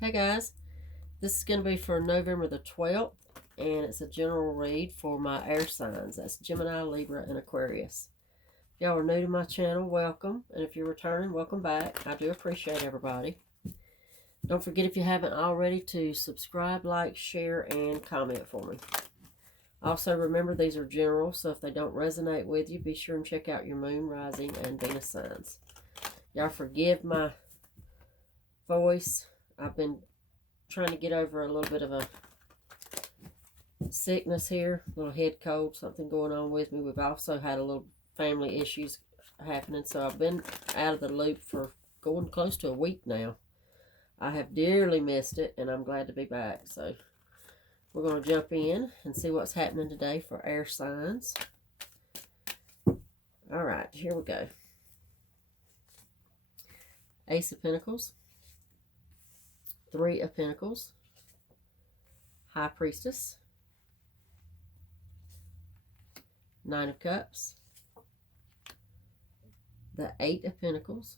Hey guys, this is going to be for November the 12th, and it's a general read for my air signs. That's Gemini, Libra, and Aquarius. If y'all are new to my channel, welcome. And if you're returning, welcome back. I do appreciate everybody. Don't forget, if you haven't already, to subscribe, like, share, and comment for me. Also, remember these are general, so if they don't resonate with you, be sure and check out your moon, rising, and Venus signs. Y'all forgive my voice. I've been trying to get over a little bit of a sickness here, a little head cold, something going on with me. We've also had a little family issues happening, so I've been out of the loop for going close to a week now. I have dearly missed it, and I'm glad to be back. So we're going to jump in and see what's happening today for air signs. All right, here we go. Ace of Pentacles, Three of Pentacles, High Priestess, Nine of Cups, the Eight of Pentacles,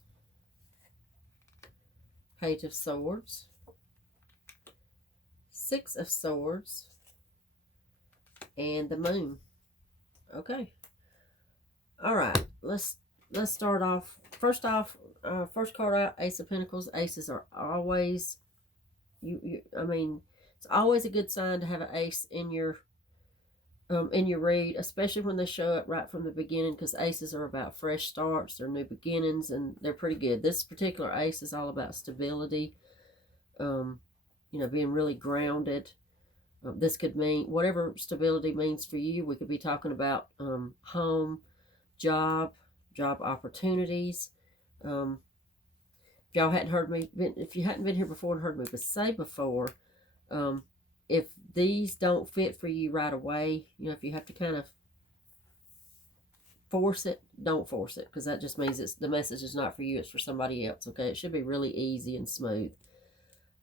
Page of Swords, Six of Swords, and the Moon. Okay. All right. Let's start off. First first card out, Ace of Pentacles. Aces are always I mean, it's always a good sign to have an ace in your read, especially when they show up right from the beginning, because aces are about fresh starts, they're new beginnings, and they're pretty good. This particular ace is all about stability, being really grounded. This could mean whatever stability means for you. We could be talking about home, job opportunities. If y'all hadn't heard me, if you hadn't been here before and heard me say before, if these don't fit for you right away, if you have to kind of force it, don't force it, because that just means the message is not for you, it's for somebody else. Okay, it should be really easy and smooth.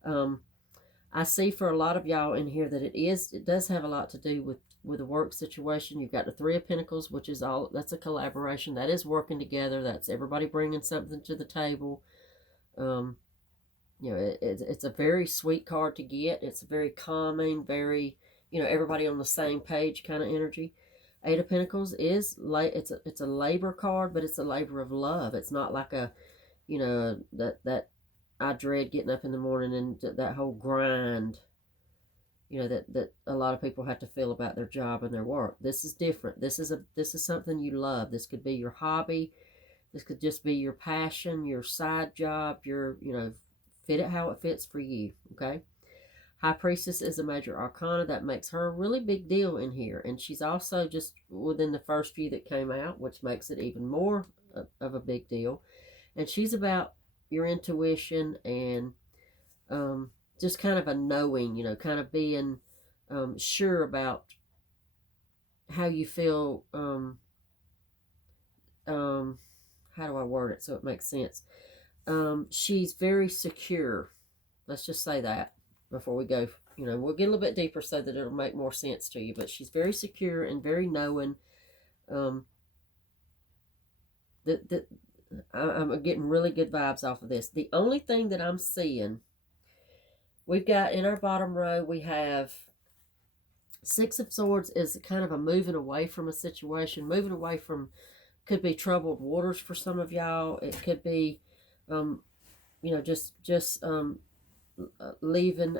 I see for a lot of y'all in here that it does have a lot to do with a work situation. You've got the Three of Pentacles, which is that's a collaboration, that is working together, that's everybody bringing something to the table. It's a very sweet card to get. It's very calming, very, everybody on the same page kind of energy. Eight of Pentacles is it's a labor card, but it's a labor of love. It's not like a, that I dread getting up in the morning and that whole grind, that a lot of people have to feel about their job and their work. This is different. This is something you love. This could be your hobby. This could just be your passion, your side job, fit it how it fits for you, okay? High Priestess is a major arcana. That makes her a really big deal in here. And she's also just within the first few that came out, which makes it even more of a big deal. And she's about your intuition and just kind of a knowing, kind of being sure about how you feel. How do I word it so it makes sense? She's very secure. Let's just say that before we go. We'll get a little bit deeper so that it'll make more sense to you. But she's very secure and very knowing. I'm getting really good vibes off of this. The only thing that I'm seeing, we've got in our bottom row, we have Six of Swords is kind of a moving away from a situation, moving away from, could be troubled waters for some of y'all. It could be, just leaving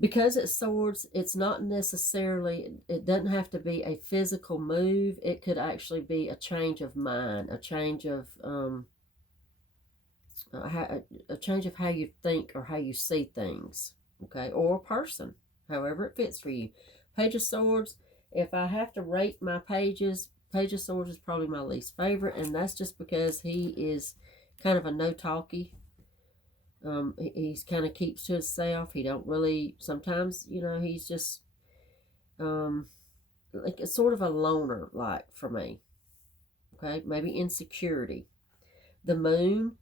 because it's swords, it's not necessarily, it doesn't have to be a physical move. It could actually be a change of mind, a change of how you think or how you see things, okay, or a person, however it fits for you. Page of Swords, if I have to rate my pages, Page of Swords is probably my least favorite, and that's just because he is kind of a no-talkie. He's kind of keeps to himself. He don't really, sometimes, he's just like a sort of a loner, like, for me. Okay, maybe insecurity. The Moon.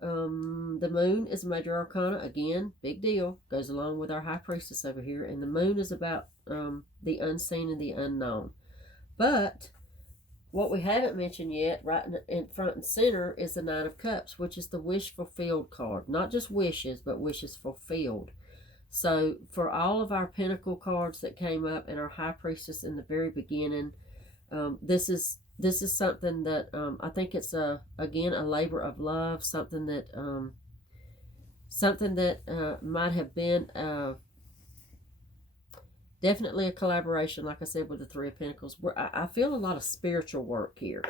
The Moon is a major arcana. Again, big deal. Goes along with our High Priestess over here. And the Moon is about the unseen and the unknown. But what we haven't mentioned yet, right in front and center, is the Nine of Cups, which is the wish fulfilled card. Not just wishes, but wishes fulfilled. So for all of our Pentacle cards that came up and our High Priestess in the very beginning, this is something that I think it's again a labor of love, something that might have been definitely a collaboration, like I said, with the Three of Pentacles. I feel a lot of spiritual work here.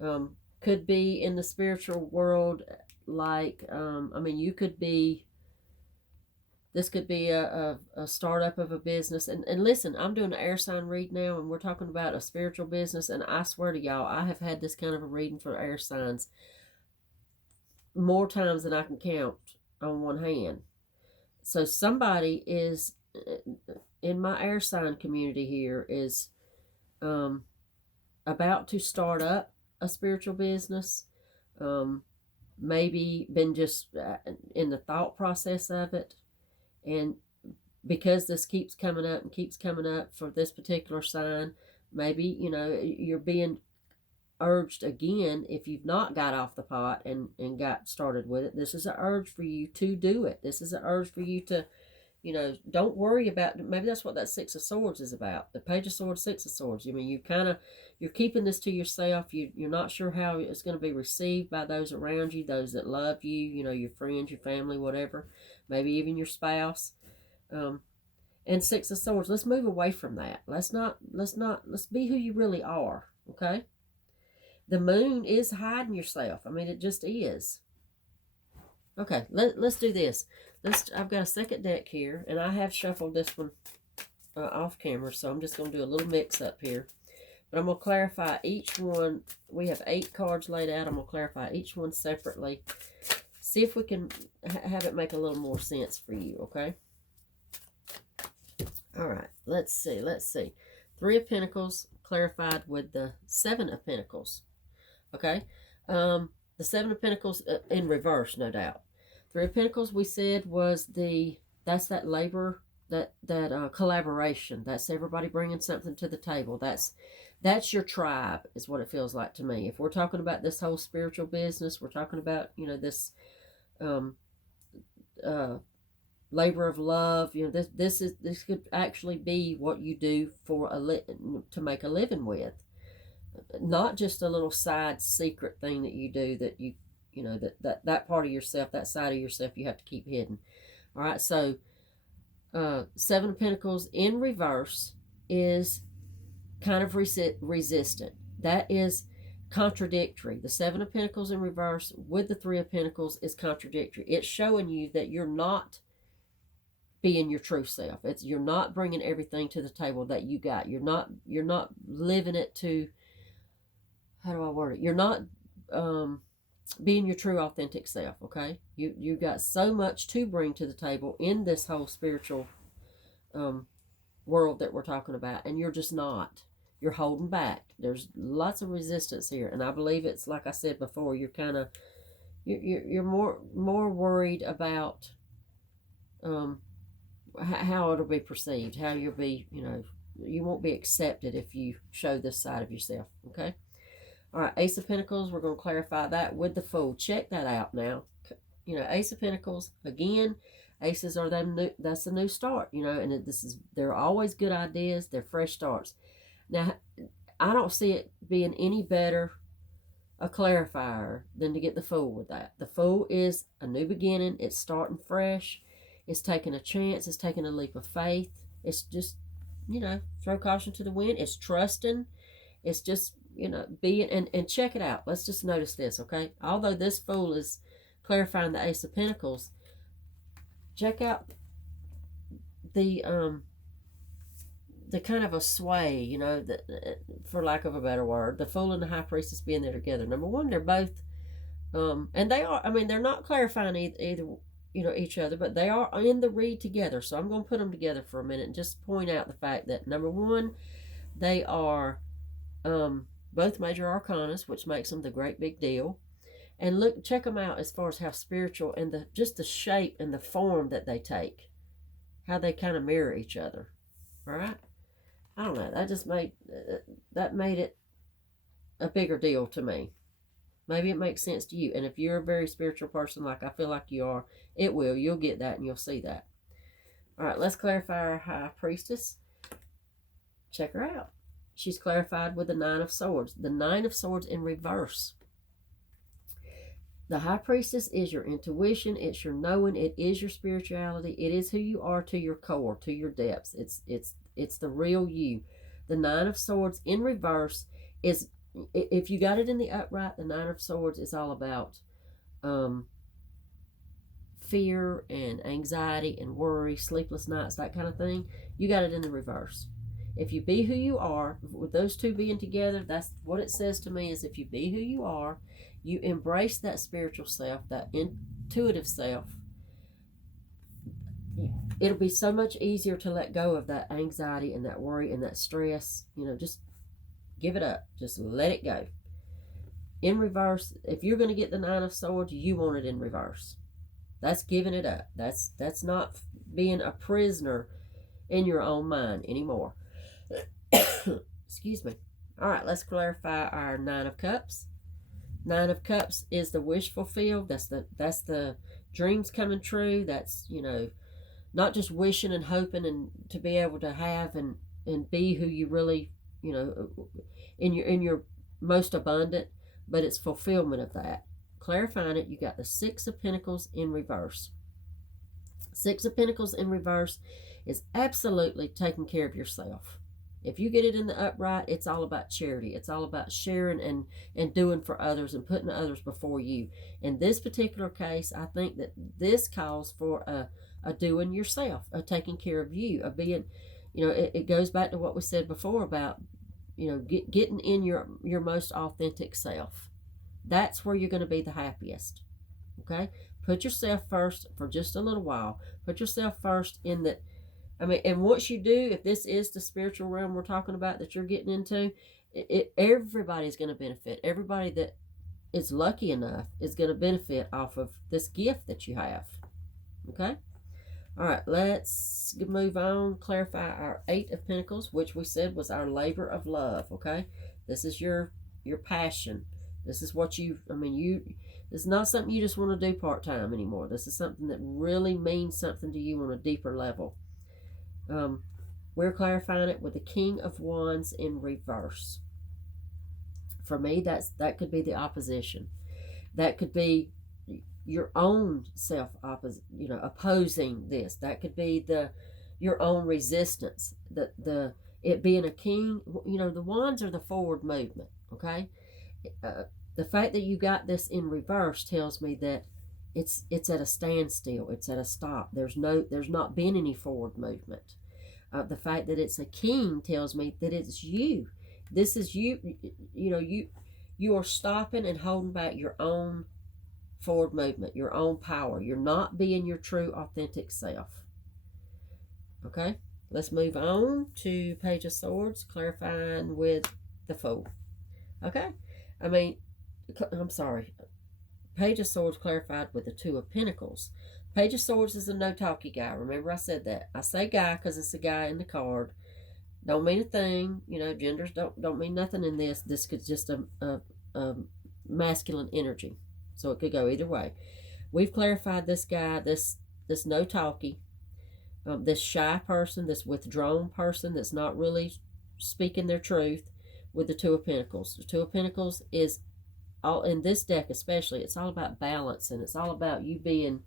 Could be in the spiritual world, like I mean, you could be. This could be a startup of a business. And listen, I'm doing an air sign read now, and we're talking about a spiritual business. And I swear to y'all, I have had this kind of a reading for air signs more times than I can count on one hand. So somebody is, in my air sign community here, is about to start up a spiritual business. Maybe been just in the thought process of it. And because this keeps coming up and keeps coming up for this particular sign, maybe, you know, you're being urged again, if you've not got off the pot and got started with it, this is an urge for you to do it. This is an urge for you to, you know, don't worry about, maybe that's what that Six of Swords is about. The Page of Swords, Six of Swords. I mean, you're keeping this to yourself. You're not sure how it's going to be received by those around you, those that love you, you know, your friends, your family, whatever. Maybe even your spouse. And Six of Swords, let's move away from that. Let's be who you really are, okay? The moon is hiding yourself. I mean, it just is. Okay, let's do this. I've got a second deck here, and I have shuffled this one off camera, so I'm just going to do a little mix up here. But I'm going to clarify each one. We have 8 cards laid out. I'm going to clarify each one separately. See if we can have it make a little more sense for you, okay? All right, let's see. 3 of Pentacles clarified with the 7 of Pentacles, okay? The 7 of Pentacles in reverse, no doubt. 3 of Pentacles, we said, that's that labor, that collaboration. That's everybody bringing something to the table. That's your tribe, is what it feels like to me. If we're talking about this whole spiritual business, we're talking about, you know, this labor of love. You know, this could actually be what you do for to make a living with, not just a little side secret thing that you do that you know that part of yourself, that side of yourself, you have to keep hidden. All right, so 7 of Pentacles in reverse is kind of resistant. That is contradictory. The 7 of Pentacles in reverse with the 3 of Pentacles is contradictory. It's showing you that you're not being your true self. You're not bringing everything to the table that you got. You're not living it to, how do I word it? You're not being your true authentic self, okay? You got so much to bring to the table in this whole spiritual world that we're talking about, and you're just not. You're holding back. There's lots of resistance here, and I believe it's, like I said before, you're kind of you're more worried about how it'll be perceived, how you'll be, you know, you won't be accepted if you show this side of yourself, okay? All right, Ace of Pentacles, we're going to clarify that with the Fool. Check that out now. You know, Ace of Pentacles, again, aces are that's a new start, you know, and they're always good ideas. They're fresh starts. Now, I don't see it being any better a clarifier than to get the Fool with that. The Fool is a new beginning. It's starting fresh. It's taking a chance. It's taking a leap of faith. It's just, you know, throw caution to the wind. It's trusting. It's just, you know, being, and check it out. Let's just notice this, okay? Although this Fool is clarifying the Ace of Pentacles, check out the kind of a sway, you know, for lack of a better word, the Fool and the High Priestess being there together. Number one, they're both, and they are, I mean, they're not clarifying either, you know, each other, but they are in the read together. So I'm going to put them together for a minute and just point out the fact that, number one, they are both major arcanas, which makes them the great big deal. And look, check them out as far as how spiritual and just the shape and the form that they take, how they kind of mirror each other. All right, I don't know. That just made it a bigger deal to me. Maybe it makes sense to you. And if you're a very spiritual person, like I feel like you are, it will. You'll get that and you'll see that. All right, let's clarify our high priestess. Check her out. She's clarified with the Nine of Swords. The Nine of Swords in reverse. The high priestess is your intuition. It's your knowing. It is your spirituality. It is who you are to your core, to your depths. It's the real you. The Nine of Swords in reverse is, if you got it in the upright, the Nine of Swords is all about fear and anxiety and worry, sleepless nights, that kind of thing. You got it in the reverse. If you be who you are, with those two being together, that's what it says to me, is if you be who you are, you embrace that spiritual self, that intuitive self, it'll be so much easier to let go of that anxiety and that worry and that stress. Just give it up. Just let it go. In reverse, if you're going to get the Nine of Swords, you want it in reverse. That's giving it up. That's not being a prisoner in your own mind anymore. Excuse me. All right, let's clarify our Nine of Cups. Nine of Cups is the wish fulfilled. That's the dreams coming true. That's, not just wishing and hoping and to be able to have and be who you really, in your most abundant, but it's fulfillment of that. Clarifying it, you got the Six of Pentacles in reverse. Six of Pentacles in reverse is absolutely taking care of yourself. If you get it in the upright, it's all about charity. It's all about sharing and doing for others and putting others before you. In this particular case, I think that this calls for a doing yourself, a taking care of you, a being, it goes back to what we said before about, getting in your most authentic self. That's where you're going to be the happiest. Okay? Put yourself first for just a little while. Put yourself first in that. And once you do, if this is the spiritual realm we're talking about that you're getting into, everybody's going to benefit. Everybody that is lucky enough is going to benefit off of this gift that you have. Okay? All right, let's move on. Clarify our Eight of Pentacles, which we said was our labor of love. Okay? This is your passion. This is what it's not something you just want to do part-time anymore. This is something that really means something to you on a deeper level. We're clarifying it with the King of Wands in reverse. For me, that could be the opposition. That could be your own self opposing this. That could be your own resistance. It being a king, the wands are the forward movement. Okay, the fact that you got this in reverse tells me that it's at a standstill. It's at a stop. There's not been any forward movement. The fact that it's a king tells me that it's you. This is you. You are stopping and holding back your own forward movement, your own power. You're not being your true, authentic self. Okay, let's move on to Page of Swords, clarifying with the Fool. Okay, I'm sorry. Page of Swords clarified with the Two of Pentacles. Page of Swords is a no-talky guy. Remember I said that. I say guy because it's a guy in the card. Don't mean a thing. Genders don't mean nothing in this. This could just a masculine energy. So it could go either way. We've clarified this guy, this no-talky, this shy person, this withdrawn person that's not really speaking their truth with the Two of Pentacles. The Two of Pentacles is all in this deck especially. It's all about balance, and it's all about you being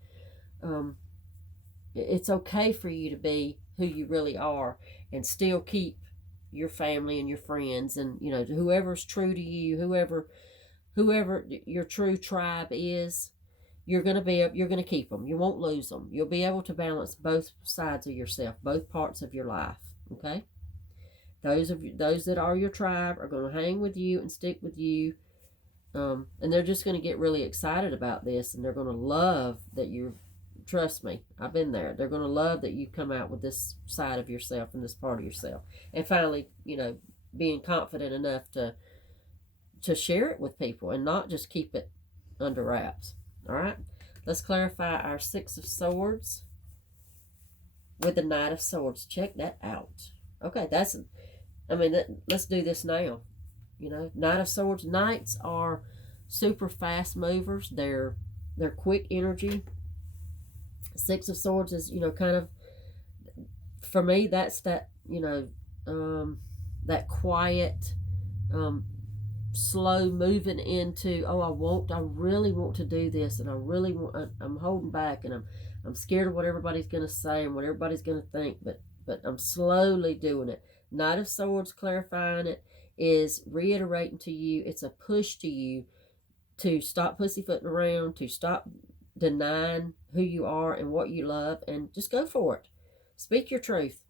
it's okay for you to be who you really are and still keep your family and your friends and whoever's true to you, whoever your true tribe is, you're going to keep them. You won't lose them. You'll be able to balance both sides of yourself, both parts of your life. Okay, those that are your tribe are going to hang with you and stick with you. And they're just going to get really excited about this, and they're going to love that you're, trust me, I've been there. They're going to love that you come out with this side of yourself and this part of yourself. And finally, being confident enough to share it with people and not just keep it under wraps. All right, let's clarify our Six of Swords with the Knight of Swords. Check that out. Okay, let's do this now. You know, Knight of Swords. Knights are super fast movers. They're quick energy. Six of Swords is, you know, kind of, for me, that's that, you know, that quiet, um, slow moving into, oh, I really want to do this, and I really want, I'm holding back, and I'm scared of what everybody's going to say and what everybody's going to think, but I'm slowly doing it. Knight of Swords, clarifying it, is reiterating to you, it's a push to you to stop pussyfooting around, to stop denying who you are and what you love, and just go for it. Speak your truth.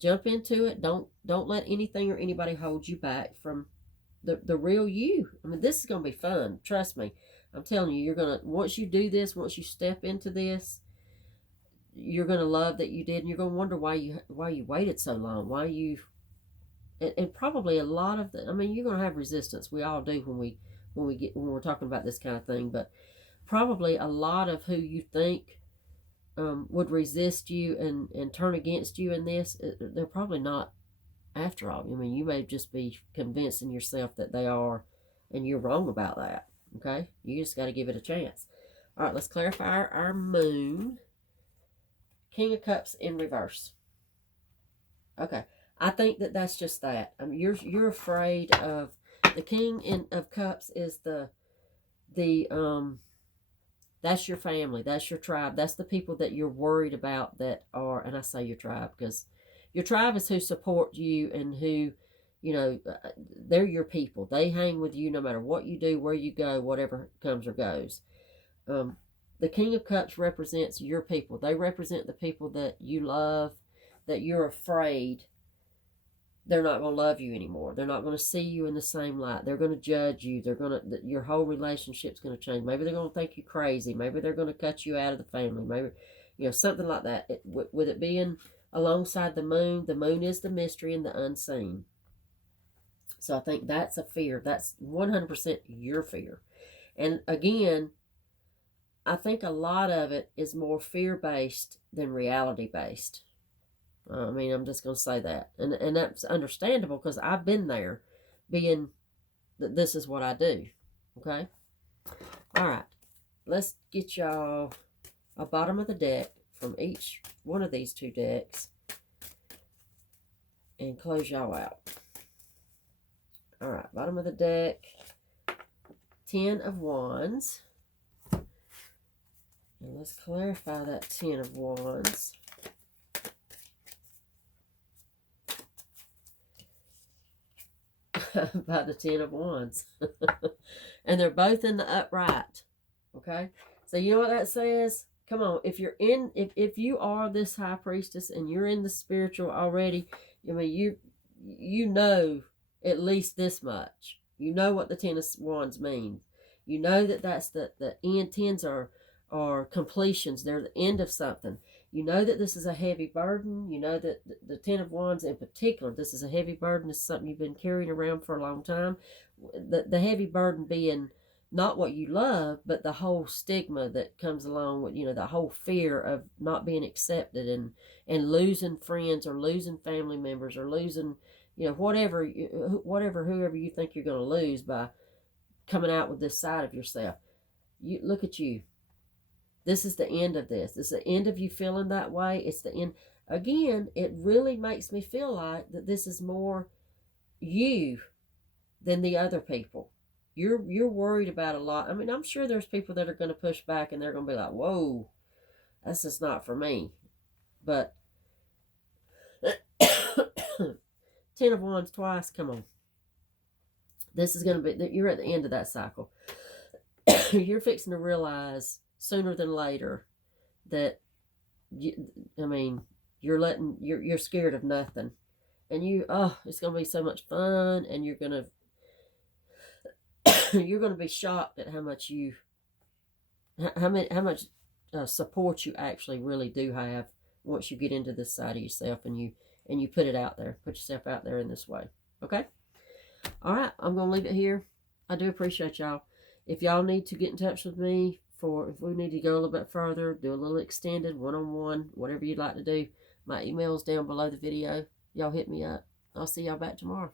Jump into it. Don't let anything or anybody hold you back from the real you. I mean, this is going to be fun. Trust me. I'm telling you, you're going to, once you do this, once you step into this, you're going to love that you did, and you're going to wonder why you waited so long, why you, and probably a lot of the, I mean, you're going to have resistance. We all do when we're talking about this kind of thing, but probably a lot of who you think would resist you and turn against you in this, they're probably not after all. I mean, you may just be convincing yourself that they are, and you're wrong about that. Okay? You just got to give it a chance. All right, let's clarify our moon. King of Cups in reverse. Okay. I think that's just that. I mean, you're afraid of the King of Cups is the that's your family, that's your tribe, that's the people that you're worried about that are, and I say your tribe because your tribe is who support you and who, you know, they're your people. They hang with you no matter what you do, where you go, whatever comes or goes. The King of Cups represents your people. They represent the people that you love, that you're afraid they're not going to love you anymore. They're not going to see you in the same light. They're going to judge you. Your whole relationship's going to change. Maybe they're going to think you crazy. Maybe they're going to cut you out of the family. Maybe, you know, something like that. With it being alongside the moon is the mystery and the unseen. So I think that's a fear. That's 100% your fear. And again, I think a lot of it is more fear-based than reality-based. I mean, I'm just going to say that. And that's understandable because I've been there, being that this is what I do. Okay? All right. Let's get y'all a bottom of the deck from each one of these two decks and close y'all out. All right. Bottom of the deck, 10 of Wands. And let's clarify that 10 of Wands. By the 10 of Wands. And they're both in the upright. Okay? So you know what that says? Come on, if you are this high priestess and you're in the spiritual already, I mean, you know at least this much. You know what the 10 of Wands means. You know that that's the end. 10s are completions. They're the end of something. You know that this is a heavy burden. You know that the 10 of Wands in particular, this is a heavy burden. This is something you've been carrying around for a long time. The heavy burden being not what you love, but the whole stigma that comes along with, you know, the whole fear of not being accepted and losing friends or losing family members or losing, you know, whoever you think you're going to lose by coming out with this side of yourself. You look at you. This is the end of this. This is the end of you feeling that way. It's the end. Again, it really makes me feel like that this is more you than the other people. You're worried about a lot. I mean, I'm sure there's people that are going to push back and they're going to be like, whoa, that's just not for me. But 10 of Wands twice, come on. This is going to be, you're at the end of that cycle. You're fixing to realize sooner than later that you're scared of nothing, and it's gonna be so much fun, and you're gonna be shocked at how much support you actually really do have once you get into this side of yourself and you put yourself out there in this way. Okay. All right, I'm gonna leave it here. I do appreciate y'all. If y'all need to get in touch with me if we need to go a little bit further, do a little extended one-on-one, whatever you'd like to do, my email's down below the video. Y'all hit me up. I'll see y'all back tomorrow.